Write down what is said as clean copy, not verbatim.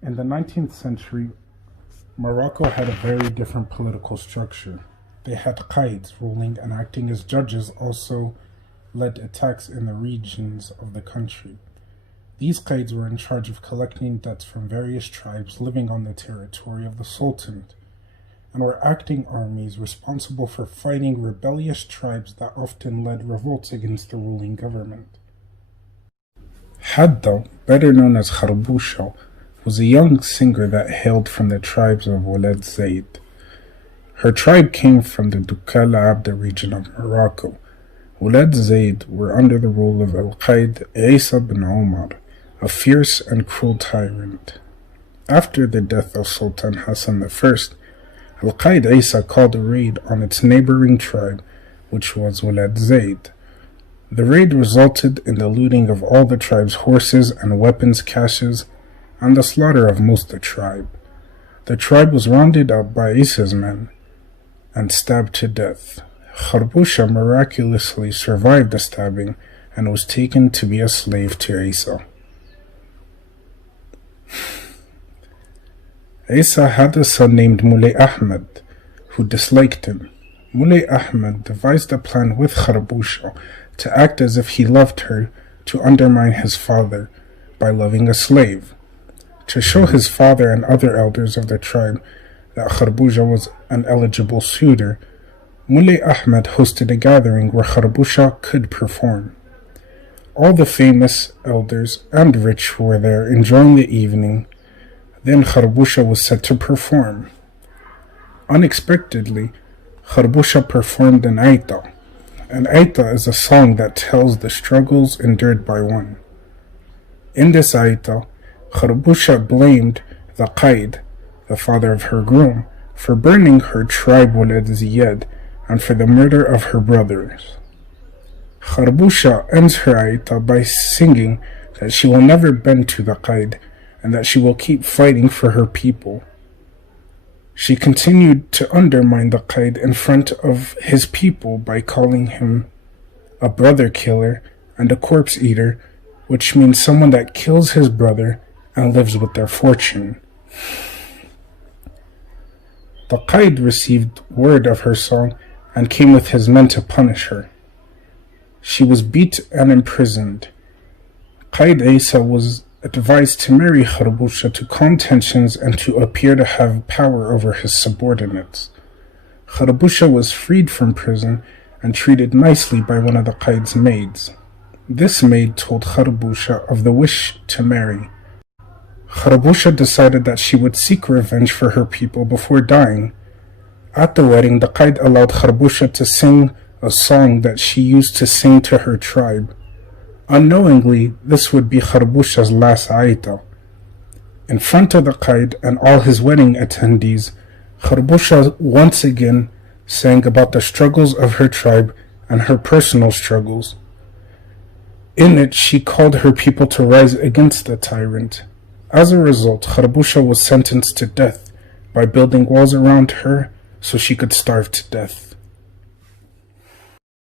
In the 19th century, Morocco had a very different political structure. They had qaids ruling and acting as judges, also led attacks in the regions of the country. These qaids were in charge of collecting debts from various tribes living on the territory of the Sultanate, and were acting armies responsible for fighting rebellious tribes that often led revolts against the ruling government. Hadda, better known as Kharbusha, was a young singer that hailed from the tribes of Walad Zayd. Her tribe came from the Dukal Abda region of Morocco. Walad Zayd were under the rule of Al-Qaid Isa bin Omar, a fierce and cruel tyrant. After the death of Sultan Hassan I, Al-Qaid Isa called a raid on its neighboring tribe, which was Walad Zayd. The raid resulted in the looting of all the tribe's horses and weapons caches, and the slaughter of most of the tribe. The tribe was rounded up by Isa's men and stabbed to death. Kharbusha miraculously survived the stabbing and was taken to be a slave to Isa. Isa had a son named Mulay Ahmed, who disliked him. Mulay Ahmed devised a plan with Kharbusha to act as if he loved her to undermine his father by loving a slave. To show his father and other elders of the tribe that Kharbusha was an eligible suitor, Mulay Ahmed hosted a gathering where Kharbusha could perform. All the famous elders and rich were there enjoying the evening. Then Kharbusha was set to perform. Unexpectedly, Kharbusha performed an aita. An aita is a song that tells the struggles endured by one. In this aita, Kharbusha blamed the qaid, the father of her groom, for burning her tribe Walad Ziyad and for the murder of her brothers. Kharbusha ends her aita by singing that she will never bend to the qaid and that she will keep fighting for her people. She continued to undermine the qaid in front of his people by calling him a brother killer and a corpse eater, which means someone that kills his brother and lives with their fortune. The qaid received word of her song and came with his men to punish her. She was beat and imprisoned. Qaid Isa was advised to marry Kharbusha to calm tensions and to appear to have power over his subordinates. Kharbusha was freed from prison and treated nicely by one of the qaid's maids. This maid told Kharbusha of the wish to marry. Kharbusha decided that she would seek revenge for her people before dying. At the wedding, the qaid allowed Kharbusha to sing a song that she used to sing to her tribe. Unknowingly, this would be Kharbusha's last aita. In front of the qaid and all his wedding attendees, Kharbusha once again sang about the struggles of her tribe and her personal struggles. In it, she called her people to rise against the tyrant. As a result, Kharbusha was sentenced to death by building walls around her so she could starve to death.